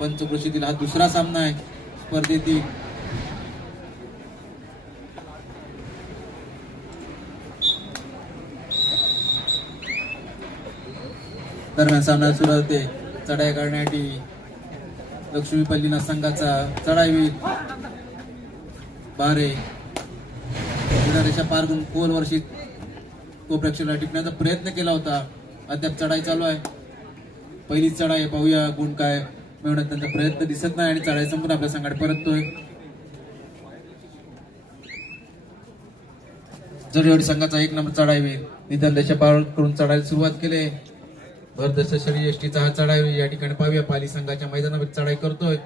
पंचक्रोशीतील हा दुसरा सामना आहे स्पर्धेतील. दरम्यान सामना सुरू होते. चढाई करण्यासाठी लक्ष्मीपल्लीना संघाचा चढाईवीर बारे रेषा पार करून खोल वर्षी कोपरक्षला टिकण्याचा प्रयत्न केला होता. अद्याप चढाई चालू आहे. पहिलीच चढाई आहे. पाहूया गुण काय मिळवण्यात त्यांचा प्रयत्न दिसत नाही आणि चढाई संपून आपल्या संघाकडे परततोय. जरवडी संघाचा 1 नंबर चढाईवीर निधन रेषा पार करून चढायला सुरुवात केली. भरदर्श शरीर एसटीचा हा चढाई या ठिकाणी पाहूया. पाली संघाच्या मैदानावर चढाई करतोय.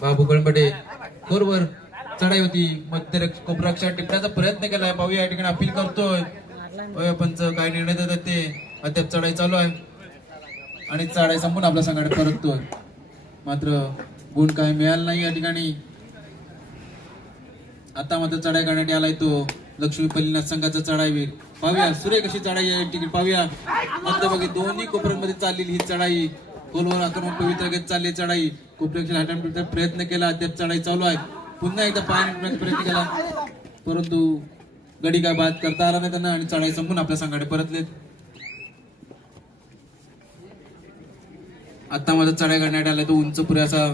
बाबू गणबडे बरोबर चढाई होती. मध्य कोपरक्षा टिपण्याचा प्रयत्न केलाय. पाहूया या ठिकाणी अपील करतोय. पंच काय निर्णय देतात ते. अद्याप चढाई चालू आहे आणि चढाई संपून आपल्या संघाकडे परततोय. मात्र गुण काय मिळाला नाही या ठिकाणी. आता मात्र चढाई करण्यात आलाय तो लक्ष्मीपल्लीनाथ संघाचा चढाईवीर. पाहूया सुरेख कशी चढाई आहे तिकीट पाहूया. मध्यभागी दोन्ही कोपऱ्यांमध्ये चाललेली ही चढाई. खोलवर आक्रमण पवित्र घेत चालली चढाई. कोपरक्षला हटवण्याचा प्रयत्न केला. अद्याप चढाई चालू आहे. पुन्हा एकदा पाय नेटण्याचा प्रयत्न केला परंतु गडी काय बाद करता आला नाही त्यांना आणि चढाई संपून आपल्या संघाकडे परतलेत. आता माझा चढाई करण्यात आला तो उंच पुऱ्याचा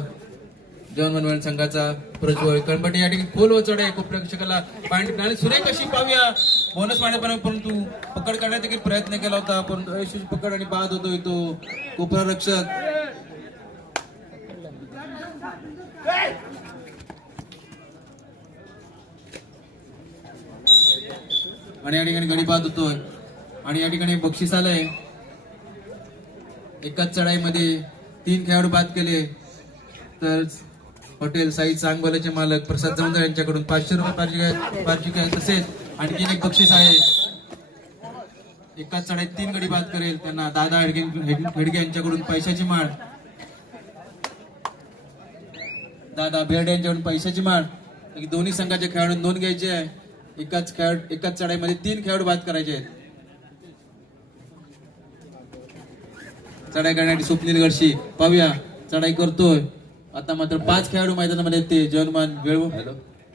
जवान मनवळ संघाचा प्रज्वल कणबटे या ठिकाणी खोलवर चढाई. कोपरक्षकाला पाय आणि सुरेख अशी पाहूया बोनस मारण्यापर्यंत परंतु पकड करण्याचा देखील प्रयत्न केला होता परंतु यशस्वी पकड आणि बाद होतोय तो कोपरा रक्षक. आणि या ठिकाणी गडी बाद होतोय आणि या ठिकाणी बक्षीस आलंय. एकाच चढाईमध्ये 3 खेळाडू बाद केले तर हॉटेल साई सांगबलाचे मालक प्रसाद जमदार यांच्याकडून 500 रुपये पारितोषिक आहे. तसेच आणखी एक बक्षीस आहे. एकाच चढाईत 3 गडी बाद करेल त्यांना दादा हेडगे यांच्याकडून पैशाची माळ. दादा बेर्डे यांच्याकडून पैशाची माळ. दोन्ही संघाच्या खेळाडूंना नोंद घ्यायची आहे. एकाच चढाईमध्ये 3 खेळाडू बाद करायचे आहेत. चढाई करण्यासाठी स्वप्नील गडशी पाहूया चढाई करतोय. आता मात्र 5 खेळाडू मैदानामध्ये येते. जवान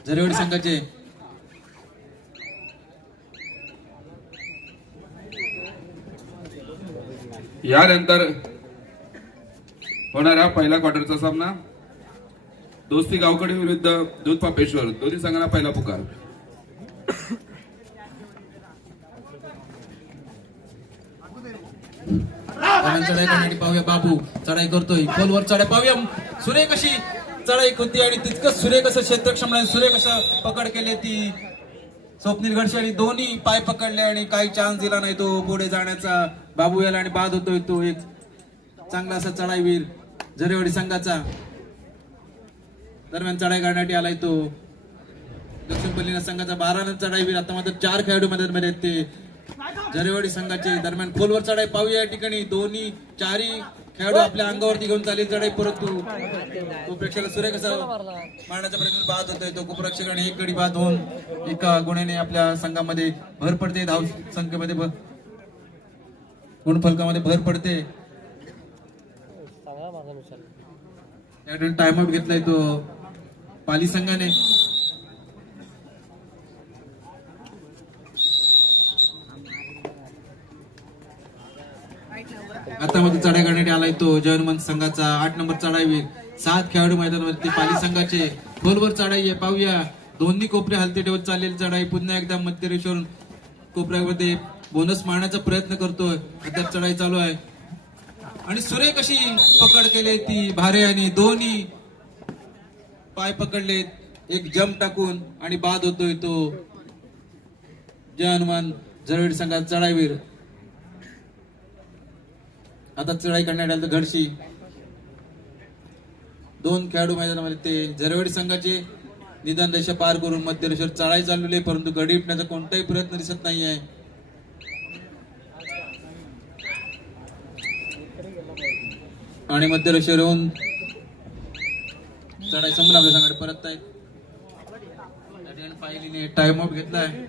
झरेवडी संघाचे. यानंतर होणारा पहिला क्वार्टरचा सामना दोस्ती गावकडी विरुद्ध दूध पापेश्वर. दोन्ही संघांना पहिला पुकार. चढाई करण्यासाठी पाहूया बाबू चढाई करतोय. खोलवर चढाई पाहूया सुरेख अशी चढाई होती आणि तितकंच सुरेख असं क्षेत्रक्षम सुरेख असं पकड केली ती स्वप्नील गडशी आणि दोन्ही पाय पकडले आणि काही चान्स दिला नाही तो पुढे जाण्याचा. बाबू याला आणि बाद होतोय तो एक चांगला असा चढाईवीर झरेवाडी संघाचा. दरम्यान चढाई करण्यासाठी आलाय तो लक्ष्मीपल्लीना संघाचा 12 नंबर चढाईवीर. आता मात्र 4 खेळाडू मैदानामध्ये आहेत ते झरेवाडी संघाचे. दरम्यान खोलवर चढाई पाहूया. या ठिकाणी दोन्ही 4ही खेळाडू आपल्या अंगावरती घेऊन चालेल चढाई परंतु कोपरक्षला सुरेख असं मारण्याचा प्रयत्न बाद होतोय तो कोपरक्षकाने 1 गडी बाद होऊन एका गुणाने आपल्या संघामध्ये भर पडते. धाव संख्येमध्ये गुणफलकामध्ये भर पडते. या ठिकाणी टाइम आउट घेतलाय तो पाली संघाने. आता मध्ये चढाई करण्यासाठी आलाय तो जर्मन संघाचा 8 नंबर चढाईवीर. 7 खेळाडू मैदानावरती पाली संघाचे. खोलवर चढाई आहे पाहूया. दोन्ही कोपरे हलते ठेवत चाललेली चढाई. पुन्हा एकदा मध्य रेषेवरून कोपऱ्यामध्ये बोनस मारण्याचा प्रयत्न करतोय. अद्याप चढाई चालू आहे आणि सुरेख अशी पकड केली ती भारे आणि दोन्ही पाय पकडलेत. एक जंप टाकून आणि बाद होतोय तो जय हनुमान झरेवाडी संघाचा चढाईवीर. आता चढाई करण्यात आली तर घडशी. 2 खेळाडू मैदानामध्ये ते झरेवाडी संघाचे. निदान रेषा पार करून मध्य रेषेवर चढाई चालवली परंतु गडी इटण्याचा कोणताही प्रयत्न दिसत नाहीये. आणि मध्य रेषेवर येऊन चढाई संपला आपल्या संघाकडे परत आहेत. पाहिलीने टाइम आउट घेतलाय.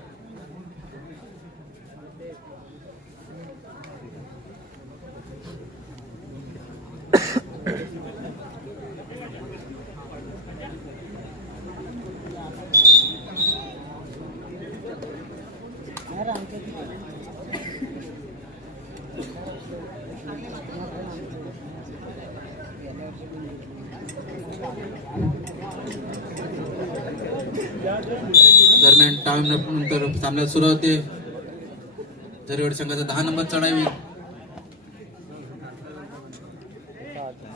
दरम्यान टाइम नंतर सामन्याला सुरू होते. झरेवाडी संघाचा 10 नंबर चढावी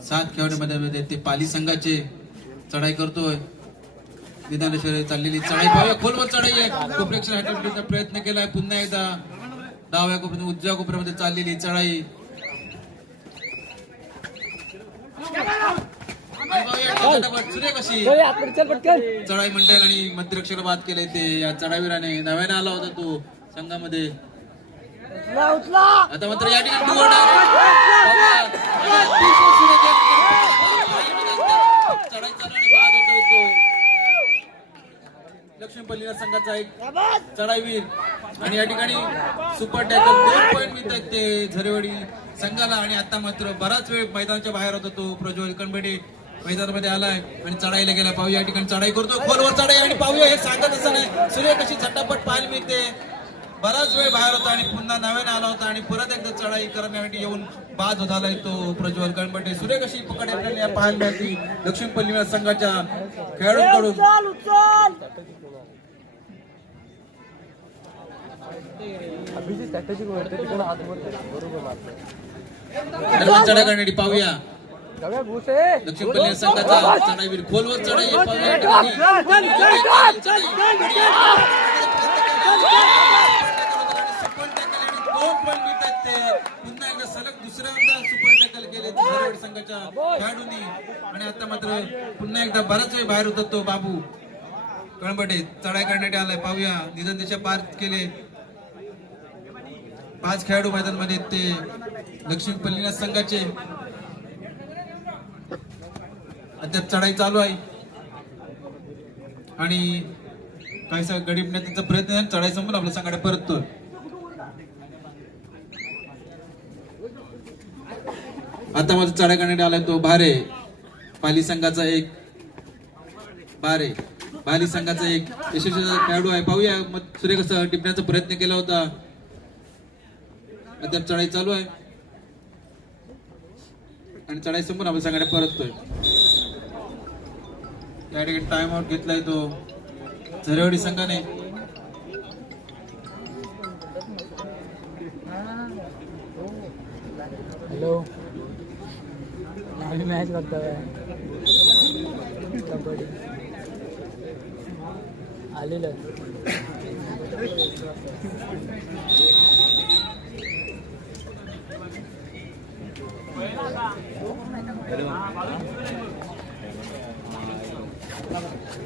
7 खेळाडूंमध्ये ते पाली संघाचे चढाई करतोय. विधानेश्वर चाललेली चढाई पाहूया. खोलवर चढाई आहे. कोपरेक्षा हटवण्याचा प्रयत्न केलाय. पुन्हा एकदा डाव्या कोपऱ्यातून उजव्या कोपऱ्यामध्ये चाललेली चढाई. सुरेख अशी चढाई म्हणता येईल आणि मध्यरक्षकाला बाद केले ते या चढावीराने नव्याने आला होता तो संघामध्ये. आता मात्र या ठिकाणी चढाई चालू आणि बाद होतो तो लक्ष्मी पल्लीला संघाचा एक चढाईवीर. आणि या ठिकाणी सुपर टॅकल 2 पॉईंट मिळतात ते झरेवाडी संघाला. आणि आता मात्र बराच वेळ मैदानाच्या बाहेर होता तो प्रज्वल कणबेडे मैदानामध्ये आलाय आणि चढाईला गेला. पाहूया या ठिकाणी चढाई करतो. खोलवर चढाई आणि पाहूया हे सांगत असं नाही सूर्य कशी झटापट पाहायला मिळते. बराच वेळ बाहेर होता आणि पुन्हा नव्याने आला होता आणि परत एकदा चढाई करण्यासाठी येऊन बाद होत आलाय तो प्रज्वल कणबेडे. सूर्य कशी पकड आपल्याला पाहायला मिळते दक्षिण पल्ली संघाच्या खेळाडूंकडून. चढाई करण्यासाठी पाहूया दक्षिण पल्ली संघाचा चढाईवीर खोलवर चढाई पुन्हा एकदा सलग दुसऱ्यांदा सुपर टॅकल केले संघाच्या खेळाडूंनी. आणि आता मात्र पुन्हा एकदा बराच वेळ बाहेर होता तो बाबू कणबेडे. चढाई करण्यासाठी आलाय. पाहूया निधन दिशा पार केले. 5 खेळाडू मैदानामध्ये ते दक्षिण पल्लीना संघाचे. अद्याप चढाई चालू आहे आणि काही गडीपण्याचा प्रयत्न आहे. चढाई संपून आपल्या संघाकडे परततो. आता माझा चढाई करण्यात आलाय तो भारे पाली संघाचा एक पाली संघाचा एक यशस्वी खेळाडू आहे. पाहूया मग सूर्य कसं टिपण्याचा प्रयत्न केला होता. अद्याप चढाई चालू आहे आणि चढाई संपून आपल्या संघाकडे परततोय. या ठिकाणी टाइम आउट घेतलाय तो झरेवाडी संघाने. हॅलो आम्ही मॅच बघतोय कबड्डी आलेलं.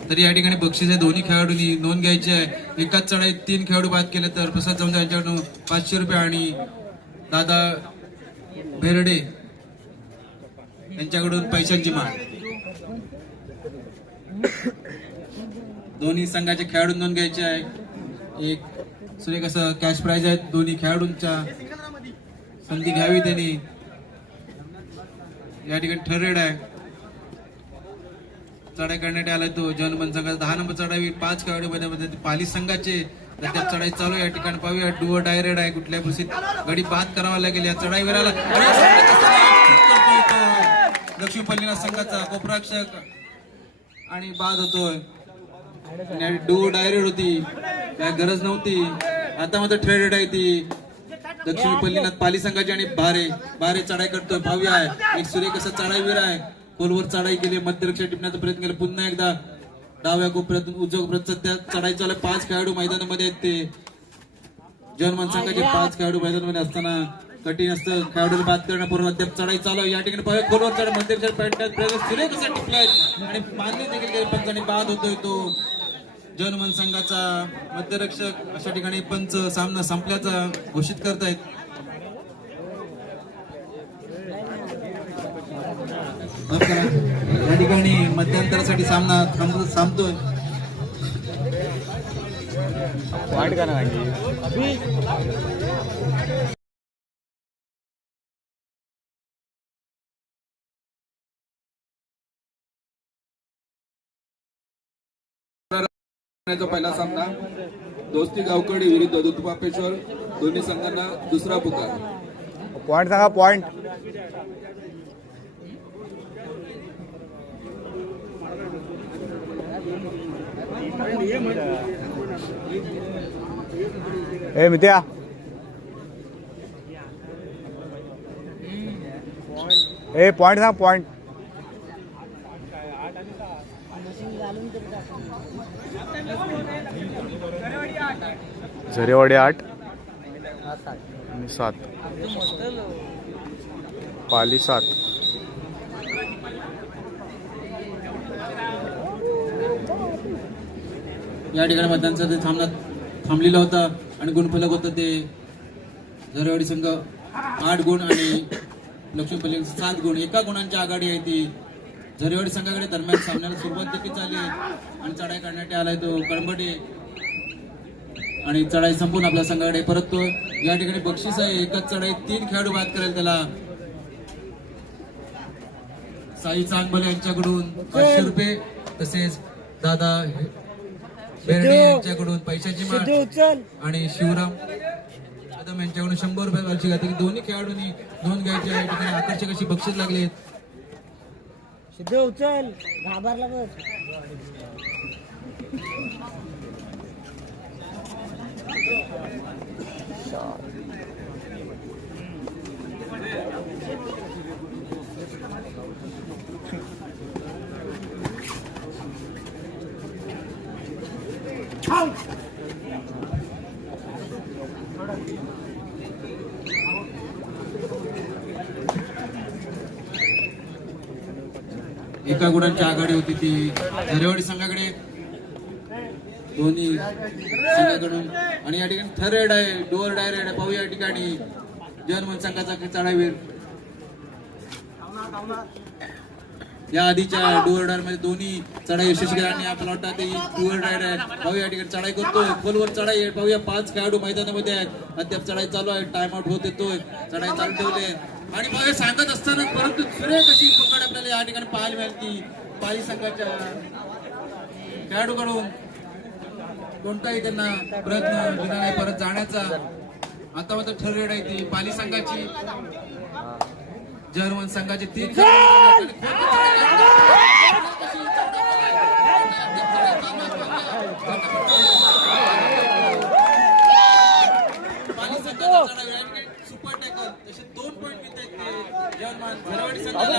तरी या ठिकाणी बक्षीस आहे. दोन्ही खेळाडूंनी नोंद घ्यायची आहे. एकाच चढाईत 3 खेळाडू बाद केले तर प्रसाद जामदार यांच्याकडून 500 रुपये आणि दादा भेरडे यांच्याकडून पैशांची माळ. दोन्ही संघाच्या खेळाडू नोंद घ्यायचे आहे. एक सूर्य कसं कॅश प्राइज आहे. दोन्ही खेळाडूंच्या संधी घ्यावी त्यांनी. या ठिकाणी ठरलेड आहे. चढाई करण्यात आलाय तो जनमन संघाचा 10 नंबर चढावी 5 खेळाडू मध्ये पाली संघाचे. त्यात चढाई चालू आहे. या ठिकाणी पाहूया डुओ डायरेक्ट आहे. कुठल्या परिस्थितीत गडी बाद करावा लागेल या चढाईवराला. दक्षिण पल्लीना संघाचा कोपराक्षक आणि बाद होतोय. डुओ डायरेक्ट होती काय गरज नव्हती. आता मात्र ट्रेडेड आहे ती दक्षिण पल्लीना पाली संघाची आणि भारे चढाई करतोय. पाहूया एक सूर्य कसा चढाईवीर आहे. खोलवर चढाई केली. मध्यरक्षक टिपण्याचा प्रयत्न केला. पुन्हा एकदा डाव्या कोपऱ्यातून उजव्या कोपऱ्यात सध्या चढाई चालू. 5 खेळाडू मैदानामध्ये आहेत ते जर्मन संघाचे. 5 खेळाडू मैदानामध्ये असताना कठीण असतं खेळाडूला बाद करणं. पूर्ण अद्याप चढाई चालू. या ठिकाणी पाहूया खोलवर चढ मध्यरक्षक सूर्य कसा टिपलाय आणि मान्य देखील काही पंचांनी बाद होतोय तो जर्मन संघाचा मध्यरक्षक. अशा ठिकाणी पंच सामना संपल्याचा घोषित करतायत. या ठिकाणी मध्यंतरासाठी सामना थांबतोय. पहिला सामना दोस्ती गावकडी विरुद्ध दुधपापेश्वर. दोन्ही संघांना दुसरा पुकार. पॉइंट सांगा पॉइंट. ए मित्या ए पॉइंट सांग पॉइंट झरेवाडी 8 आणि 7 पाली 7 या ठिकाणी मतदानाचा ते थांबलेला होता आणि गुणफलक होतं ते झरेवाडी संघ 8 गुण आणि लक्ष्मीपल्ली 7 गुण. एका गुणांची आघाडी आहे ती झरेवाडी संघाकडे. दरम्यान सामन्याला सुरुवात देखील झाली आणि चढाई करण्यात आलाय तो कळंबटे आणि चढाई संपून आपल्या संघाकडे परततो. या ठिकाणी बक्षीस आहे एकाच चढाईत 3 खेळाडू बाद करेल त्याला. साई चांगबले यांच्याकडून 500 रुपये तसेच दादा बेर्डे यांच्याकडून पैशाची माळ आणि शिवराम कदम यांच्याकडून 100 रुपये वार्षिक आहे. दोन्ही खेळाडूंनी नोंद घ्यायची आहे. या ठिकाणी आकर्षक अशी बक्षीस लागली. सिद्धू उचल घाबरला बस. एका गुणांची आघाडी होती ती झरेवाडी संघाकडे दोन्ही संघाकडून. आणि या ठिकाणी थर्ड आहे डोअर डायरेक्ट आहे. पाहूया या ठिकाणी जर्मन संघाचा चढाईवीर या आधीच्या डोअर डायर मध्ये दोन्ही चढाई यशस्वी केल्या आणि आपल्याला वाटतं ते डोअर डायर आहे. पाहूया या ठिकाणी चढाई करतोय खोलवर चढाई आहे. पाहूया 5 खेळाडू मैदानामध्ये आहेत. अद्याप चढाई चालू आहे. टाइम आउट होत येतोय. चढाई चालू ठेवले आणि बघा सांगत असताना परंतु सुरेख अशी पकड आपल्याला या ठिकाणी पाहायला मिळाली पाली संघाच्या खेळाडूकडून. कोणताही त्यांना प्रयत्न दिला नाही परत जाण्याचा. आता मात्र ठरलेलं आहे ती पाली संघाची जर्मन संघाचे 3 पाली संघाचा सुपर टॅकल तसे 2 पॉइंट मिळत आहेत जर्मन झरेवाडी संघाला.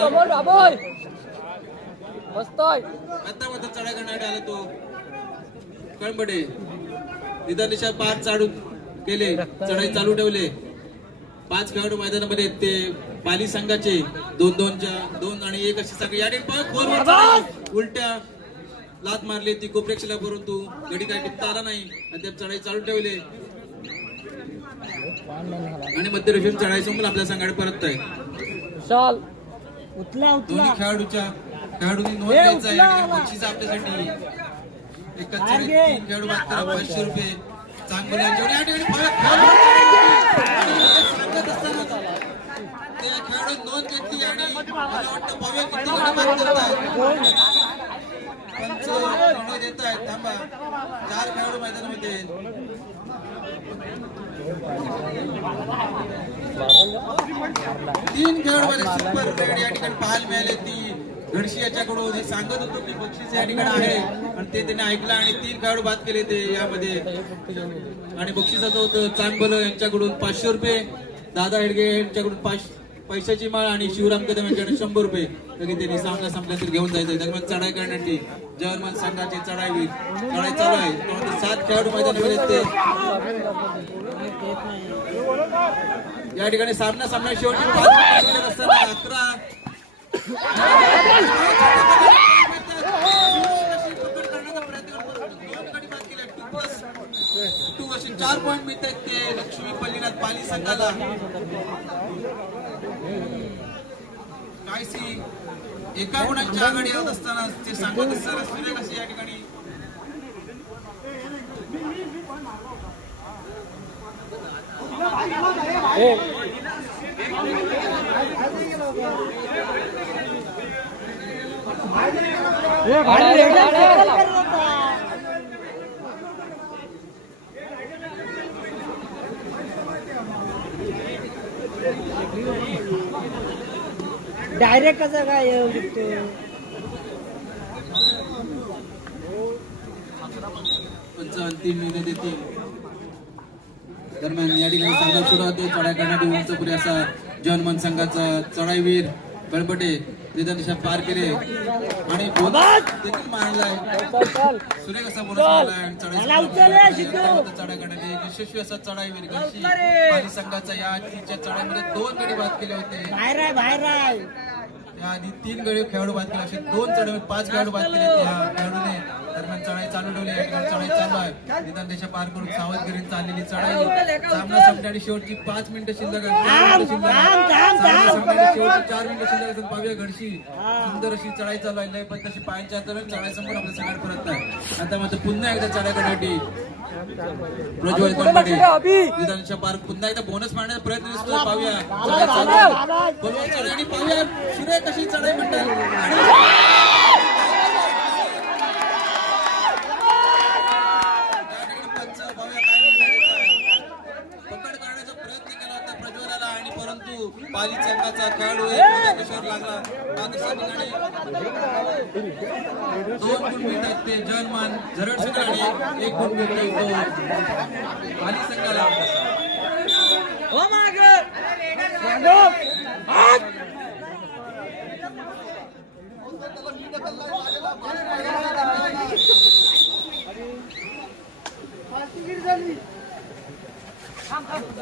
आता मात्र चढाई करण्यात आला तो कळंबटे. निदान पार चालू केले चढाई चालू ठेवले. 5 खेळाडू मैदानामध्ये ते पाली संघाचे 2 आणि 1 अशी संघ या ठिकाणी उलट्या लात मारली ती कोपरेक्षला परंतु गडी काय टिकता आला नाही. अद्याप चढाई चालू ठेवले आणि मध्य रेषेतून चढाई संपून आपल्या संघाकडे परत आहे. दोन्ही खेळाडूंनी नोंद घ्यायचा आहे. बक्षीस आपल्यासाठी एकाच चढाईत 3 खेळाडू बाद करा 500 रुपये. चांगले या ठिकाणी सांगत असताना ते खेळाडू नोंद घेतली आणि मला वाटतं भव्य किती गडी बाद करतायत. पंच निर्णय देत आहेत. थांबा 4 खेळाडू मैदानामध्ये 3 खेळाडू मध्ये सुपर रेड या ठिकाणी पाहायला मिळाले. ती घडशी याच्याकडून हे सांगत होतो की बक्षीस या ठिकाणी आहे आणि ते त्याने ऐकलं आणि 3 खेळाडू बाद केले ते यामध्ये. आणि बक्षिसाचं होतं चांगबल यांच्याकडून 500 रुपये. दादा हेडगे यांच्याकडून पैशाची माळ आणि शिवराम कदम यांच्याकडे 100 रुपये. लगेच त्यांनी सामना संपल्यानंतर घेऊन जायचं. दरम्यान चढाई करण्यासाठी जर्मन संघाची चढाई चालू आहे. 7 खेळाडू मैदानामध्ये ते या ठिकाणी सामना शेवटी 5 मिनिटं असताना 11 अशी 4 पॉइंट मिळत आहेत ते लक्ष्मी पल्लीनाथ पाली संघाला. कायसी एका गुणांची आघाडी होत असताना ते सांगत असताना सुरेख अशी या ठिकाणी डायरेक्ट कसं काय येऊ शकतो. पंच अंतिम निर्णय देतील. दरम्यान या ठिकाणी संघ सुरू होते. चढाई करण्यासाठी उंचपुरी असा जनमन संघाचा चढाईवीर गणपटे निदान दिशा पार केले आणि बोनस देखील मारलाय. सुरेख असा बोनस मारलाय आणि चढाई करण्यासाठी यशस्वी असा चढाईवीर घरशी पाली संघाचा या आधीच्या चढाईमध्ये 2 गडी बाद केले होते. या आधी 3 गडी खेळाडू बाद केले, असे 2 चढाई 5 खेळाडू बाद केले या खेळाडूने. दरम्यान चढाई चालू ठेवली. चढाई चालू आहे. निदान देशा पार करून सावधगिरीने चाललेली चढाई सामना संपण्याची शेवटची 5 मिनिटं शिल्लक आहे. शेवटची 4 मिनिटं शिल्लक असून पाहूया घडशी सुंदर अशी चढाई चालू आहे. पण तशी पायांच्या अंतराने चढाई संपून आपल्या संघात परत आहे. आता मात्र पुन्हा एकदा चढाई करण्यासाठी प्रज्वल गणपटे निदान देशा पार पुन्हा एकदा बोनस मारण्याचा प्रयत्न दिसतोय. पाहूया चढाई चालू आहे. बरोबर चढाई आणि पाहूया सुरेख अशी चढाई म्हणतात आणि पाली संघाचा खेळाडू किशोर लागला. 2 गुण मिळतात ते जनमान झरड संघाने 1 गुण मिळतो पाली संघाला.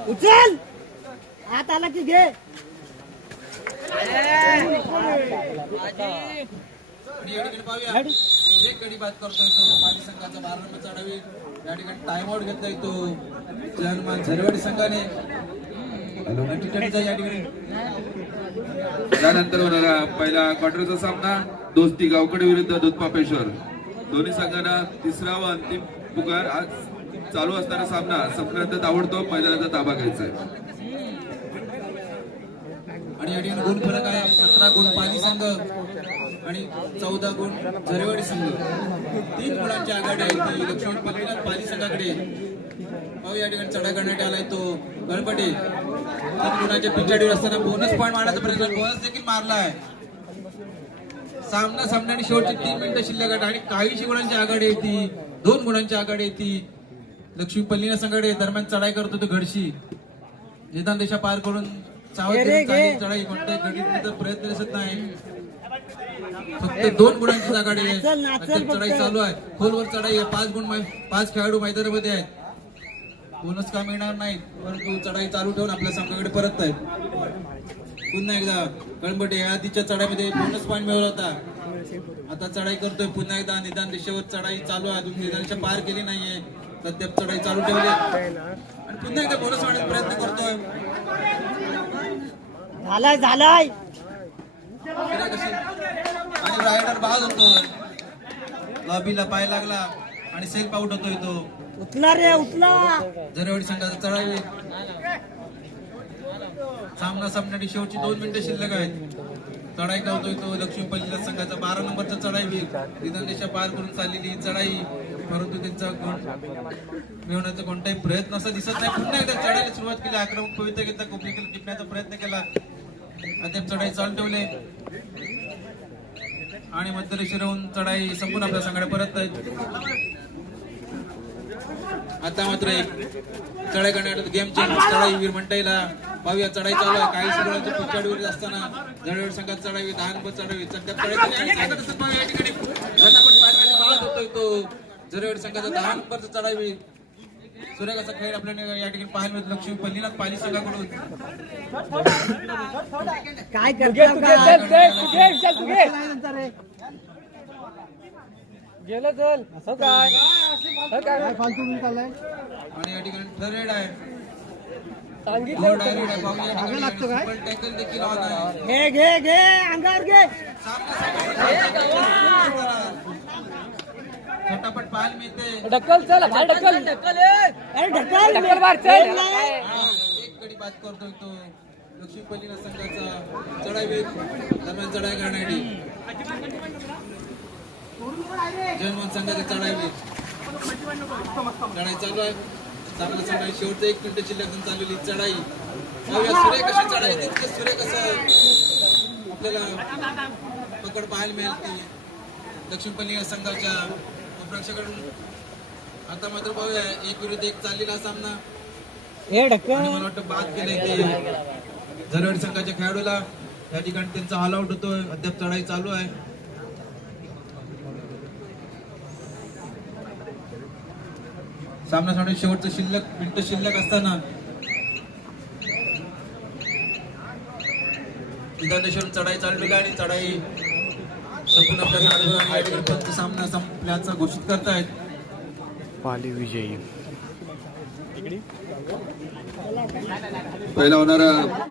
उचल हात आला की घे. आणि या ठिकाणी पाहूया 1 गडी बाद करतोय तो पाली संघाचा 12 नंबर चढावी. या ठिकाणी टाइम आउट घेतलाय तो जनमान झरवाडी संघाने. या ठिकाणी त्यानंतर होणारा पहिला क्वार्टरचा सामना दोस्ती गावकडे विरुद्ध दूधपापेश्वर. दोन्ही संघांना तिसरा व अंतिम पुकार. आज चालू असणारा सामना संपल्यानंतर ताबडतोब मैदानाचा ताबा घ्यायचा आहे. आणि या ठिकाणी गुण फरक आहे. 17 गुण पाली संघ आणि 14 गुण झरेवाडी संघ. 3 गुणांची आघाडी आहे ती लक्ष्मण पल्लीला पाली संघाकडे. पाहू या ठिकाणी चढाई करण्यात आलाय तो गणपटे. 3 गुणांच्या पिछाडीवर असताना बोनस पॉईंट मारण्याचा प्रयत्न बोनस देखील मारलाय. सामना सामन्याने शेवटची 3 मिनिटं शिल्लक आहेत आणि काहीशी गुणांची आघाडी आहे ती. 2 गुणांची आघाडी आहे ती लक्ष्मी पल्लीना संघाकडे. दरम्यान चढाई करतो तो घडशी निदान देशा पार करून चढाई कोणत्याही घडीचा प्रयत्न दिसत नाही. फक्त 2 गुणांची आघाडी आहे. चढाई चालू आहे. खोलवर चढाई आहे. 5 खेळाडू मैदानामध्ये आहेत. बोनस का मिळणार नाही परंतु चढाई चालू ठेवून आपल्या संघाकडे परत आहेत. पुन्हा एकदा गणपटे या आधीच्या चढाईमध्ये बोनस पॉईंट मिळवला होता. आता चढाई करतोय पुन्हा एकदा. निदान दिशेवर चढाई चालू आहे. अजून निदानच्या पार केली नाहीये. सध्या चढाई चालू ठेवली आणि पुन्हा एकदा बोनस मारण्याचा प्रयत्न करतोय. झालाय आणि रायडर बाद होतोय. लॉबीला पाय लागला आणि सेल्फ आउट होतोय तो. उतला रे उतला. झरेवाडी संघाचा चढाई. सामना संपण्याची शेवटची 2 मिनिटं शिल्लक आहेत. चढाई करतोय तो लक्ष्मी पल्लीला संघाचा 12 नंबरचा चढाईवीर. निदान देशा पार करून चाललेली ही चढाई परंतु त्यांचा गुण मिळवण्याचा कोणताही प्रयत्न असा दिसत नाही. पुन्हा एकदा चढाईला सुरुवात केली. आक्रमक पवित्र घेतला कोपरी टिपण्याचा प्रयत्न केला. अद्याप चढाई चालू ठेवले आणि मध्यरेषेवर राहून चढाई संपून आपल्या संघाकडे परत आहेत. आता मात्र एक चढाई करण्यात गेम चेंज चढाईवीर म्हणता येईल. पाहूया चढाई चालू आहे. काही सुरुवातीच्या पिछाडीवर असताना झरेवाडी संघात चढाई 10 नंबर चढावी सध्या चढाई या ठिकाणी बाद होतोय तो झरेवाडी संघाचा 10 नंबरचा चढाईवीर. सूर्यकाचा खेळ आपल्याला या ठिकाणी पाहायला मिळतो लक्ष्मी पल्लीला पाली संघाकडून. काय करतो गेलं चल आणि या ठिकाणी थर्ड आहे. घे अंगावर घे. फटाफट पाहायला मिळते. ढकल चल ढकल एक गडी बाद करतोय तो लक्ष्मी पल्लीला संघाचा चढाईवीर. दरम्यान चढाई करण्यासाठी जनमन संघाचा चढाईवीर. चढाई चालू आहे. चांगला चढाई शेवटचं 1 मिनिट शिल्लक चाललेली चढाई. सुरेख अशी चढाई तितके सुरेख असं आपल्याला पकड पाहायला मिळेल ती लक्ष्मी पल्ली संघाच्या प्रेक्षकांकडून आता मात्र पाहूया 1-1 चाललेला सामना हे आणि ढक्कन मला वाटतं बाद केले ते झरवड संघाच्या खेळाडूला. त्या ठिकाणी त्यांचा ऑल आउट होतोय. अद्याप चढाई चालू आहे. सामन्यासाठी शेवटचं मिनिट शिल्लक असताना सिद्धांतेश्वर चढाई चाललेली आहे आणि चढाई संपूर्ण आपल्या पंच सामना संपल्याचा घोषित करतायत. पाली विजयी. पहिला होणारा